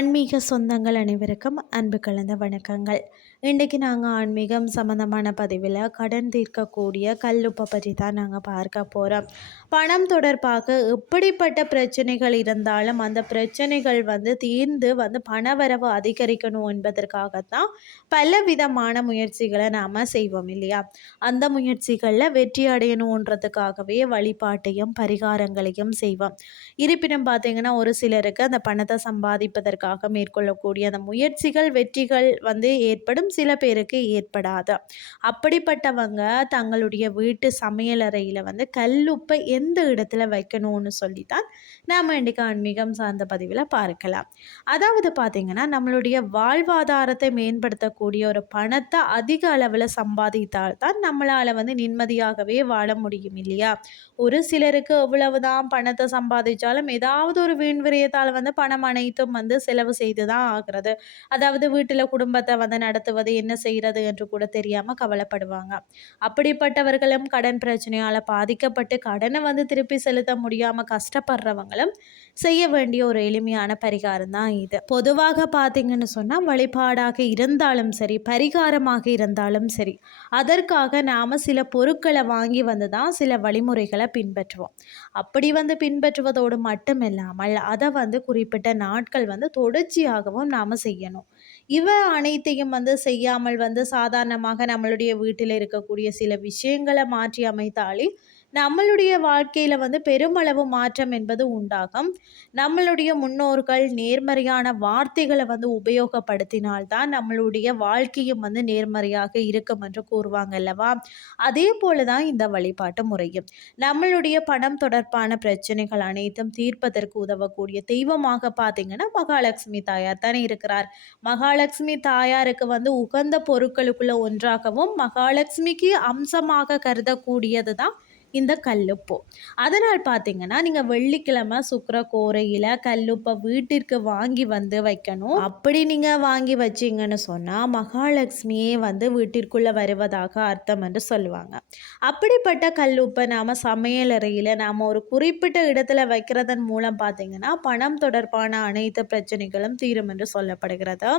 ஆன்மீக சொந்தங்கள் அனைவருக்கும் அன்பு கலந்த வணக்கங்கள். இன்றைக்கு நாங்கள் ஆன்மீகம் சம்மந்தமான பதிவில் கடன் தீர்க்கக்கூடிய கல்லுப்பை பற்றி தான் நாங்கள் பார்க்க போகிறோம் பணம் தொடர்பாக எப்படிப்பட்ட பிரச்சனைகள் இருந்தாலும் அந்த பிரச்சனைகள் வந்து தீர்ந்து வந்து பணவரவு அதிகரிக்கணும் என்பதற்காகத்தான் பல விதமான முயற்சிகளை நாம் செய்வோம் இல்லையா? அந்த முயற்சிகளில் வெற்றி அடையணுன்றதுக்காகவே வழிபாட்டையும் பரிகாரங்களையும் செய்வோம். இருப்பினும் பார்த்திங்கன்னா ஒரு சிலருக்கு அந்த பணத்தை சம்பாதிப்பதற்காக மேற்கொள்ளக்கூடிய அந்த முயற்சிகள் வெற்றிகள் வந்து ஏற்படும். சில பேருக்கு ஏற்படாது. அப்படிப்பட்டவங்க தங்களுடைய வீட்டு சமையலறையில் வந்து கல்லுப்பை எந்த இடத்துல வைக்கணும்னு சொல்லி தான் நாம் இன்றைக்கு ஆன்மீகம் சார்ந்த பதிவில் பார்க்கலாம். அதாவது பார்த்திங்கன்னா நம்மளுடைய வாழ்வாதாரத்தை மேம்படுத்தக்கூடிய ஒரு பணத்தை அதிக அளவில் சம்பாதித்தால் தான் நம்மளால் வந்து நிம்மதியாகவே வாழ முடியும் இல்லையா? ஒரு சிலருக்கு எவ்வளவுதான் பணத்தை சம்பாதிச்சாலும் ஏதாவது ஒரு வீண் விரயத்தால் வந்து பணம் அனைத்தும் வந்து செலவு செய்து தான் ஆகிறது. அதாவது வீட்டில் குடும்பத்தை வந்து நடத்துவது என்ன செய்கிறது என்று கூட தெரியாமல் கவலைப்படுவாங்க. அப்படிப்பட்டவர்களும் கடன் பிரச்சனையால் பாதிக்கப்பட்டு கடனை வந்து திருப்பி செலுத்த முடியாமல் கஷ்டப்படுறவங்களும் செய்ய வேண்டிய ஒரு எளிமையான பரிகாரம் தான் இது. பொதுவாக பார்த்தீங்கன்னு சொன்னால் வழிபாடாக இருந்தாலும் சரி பரிகாரமாக இருந்தாலும் சரி அதற்காக நாம் சில பொருட்களை வாங்கி வந்து தான் சில வழிமுறைகளை பின்பற்றுவோம். அப்படி வந்து பின்பற்றுவதோடு மட்டும் இல்லாமல் அதை வந்து குறிப்பிட்ட நாட்கள் வந்து தொடர்ச்சியாகவும் நாம் செய்யணும். இவ அனைத்தையும் வந்து செய்யாமல் வந்து சாதாரணமாக நம்மளுடைய வீட்டில் இருக்கக்கூடிய சில விஷயங்களை மாற்றி அமைத்தாலே நம்மளுடைய வாழ்க்கையில் வந்து பெருமளவு மாற்றம் என்பது உண்டாகும். நம்மளுடைய முன்னோர்கள் நேர்மறையான வார்த்தைகளை வந்து உபயோகப்படுத்தினால்தான் நம்மளுடைய வாழ்க்கையும் வந்து நேர்மறையாக இருக்கும் என்று கூறுவாங்க அல்லவா? அதே போல தான் இந்த வழிபாட்டு முறையும். நம்மளுடைய பணம் தொடர்பான பிரச்சனைகள் அனைத்தும் தீர்ப்பதற்கு உதவக்கூடிய தெய்வமாக பார்த்தீங்கன்னா மகாலட்சுமி தாயார் தானே இருக்கிறார். மகாலட்சுமி தாயாருக்கு வந்து உகந்த பொருட்களுக்குள்ள ஒன்றாகவும் மகாலட்சுமிக்கு அம்சமாக கருதக்கூடியது தான் இந்த கல்லுப்பு அதனால் பார்த்தீங்கன்னா நீங்கள் வெள்ளிக்கிழமை சுக்கர கோரையில் கல்லுப்பை வீட்டிற்கு வாங்கி வந்து வைக்கணும். அப்படி நீங்கள் வாங்கி வச்சிங்கன்னு சொன்னால் மகாலட்சுமியே வந்து வீட்டிற்குள்ளே வருவதாக அர்த்தம் என்று சொல்லுவாங்க. அப்படிப்பட்ட கல்லுப்பை நாம் சமையலறையில் நாம் ஒரு குறிப்பிட்ட இடத்துல வைக்கிறதன் மூலம் பார்த்தீங்கன்னா பணம் தொடர்பான அனைத்து பிரச்சனைகளும் தீரும் என்று சொல்லப்படுகிறது.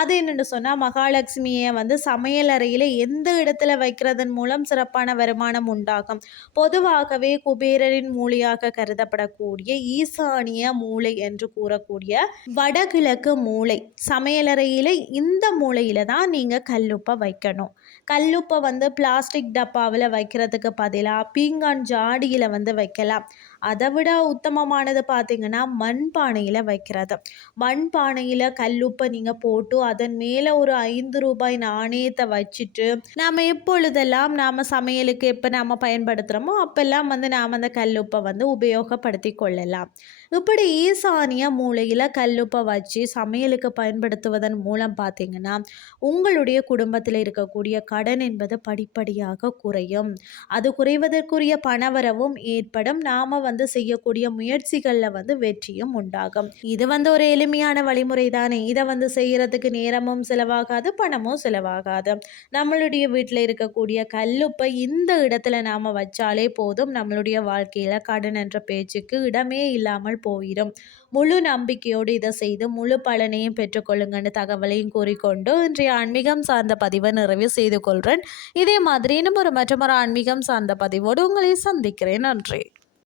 அது என்னென்னு சொன்னால் மகாலட்சுமியை வந்து சமையலறையில் எந்த இடத்துல வைக்கிறதன் மூலம் சிறப்பான வருமானம் உண்டாகும்? பொதுவாகவே குபேரரின் மூளையாக கருதப்படக்கூடிய ஈசானிய மூளை என்று கூறக்கூடிய வடகிழக்கு மூளை சமையலறையில் இந்த மூளையில தான் நீங்கள் கல்லுப்பை வைக்கணும். கல்லுப்பை வந்து பிளாஸ்டிக் டப்பாவில் வைக்கிறதுக்கு பதிலாக பீங்கான் ஜாடியில் வந்து வைக்கலாம். அதை விட உத்தமமானது பார்த்தீங்கன்னா மண்பானையில் வைக்கிறது. மண்பானையில் கல்லுப்பை நீங்கள் போட்டு அதன் மேலே ஒரு ஐந்து ரூபாய் நாணயத்தை வச்சுட்டு நாம் எப்பொழுதெல்லாம் நாம் சமையலுக்கு எப்போ நாம் பயன்படுத்துகிறோம் அப்போல்லாம் வந்து நாம் அந்த கல்லுப்பை வந்து உபயோகப்படுத்தி கொள்ளலாம். இப்படி ஈசானிய மூலையில் கல்லுப்பை வச்சு சமையலுக்கு பயன்படுத்துவதன் மூலம் பார்த்தீங்கன்னா உங்களுடைய குடும்பத்தில் இருக்கக்கூடிய கடன் என்பது படிப்படியாக குறையும். அது குறைவதற்குரிய பணவரவும் ஏற்படும். நாம் வந்து செய்யக்கூடிய முயற்சிகளில் வந்து வெற்றியும் உண்டாகும். இது வந்து ஒரு எளிமையான வழிமுறை தானே. இதை வந்து செய்கிறதுக்கு நேரமும் செலவாகாது பணமும் செலவாகாது. நம்மளுடைய வீட்டில் இருக்கக்கூடிய கல்லுப்பை இந்த இடத்துல நாம் வச்சாலே போதும். நம்மளுடைய வாழ்க்கையில் கடன் என்ற பேச்சுக்கு இடமே இல்லாமல் போயிடும் முழு நம்பிக்கையோடு இதை செய்து முழு பலனையும் பெற்றுக்கொள்ளுங்கன்னு தகவலையும் கூறிக்கொண்டு இன்றைய ஆன்மீகம் சார்ந்த பதிவை நிறைவு செய்து கொள்கிறேன் இதே மாதிரி இன்னும் ஒரு மற்றொரு ஆன்மீகம் சார்ந்த பதிவோடு உங்களை சந்திக்கிறேன். நன்றி.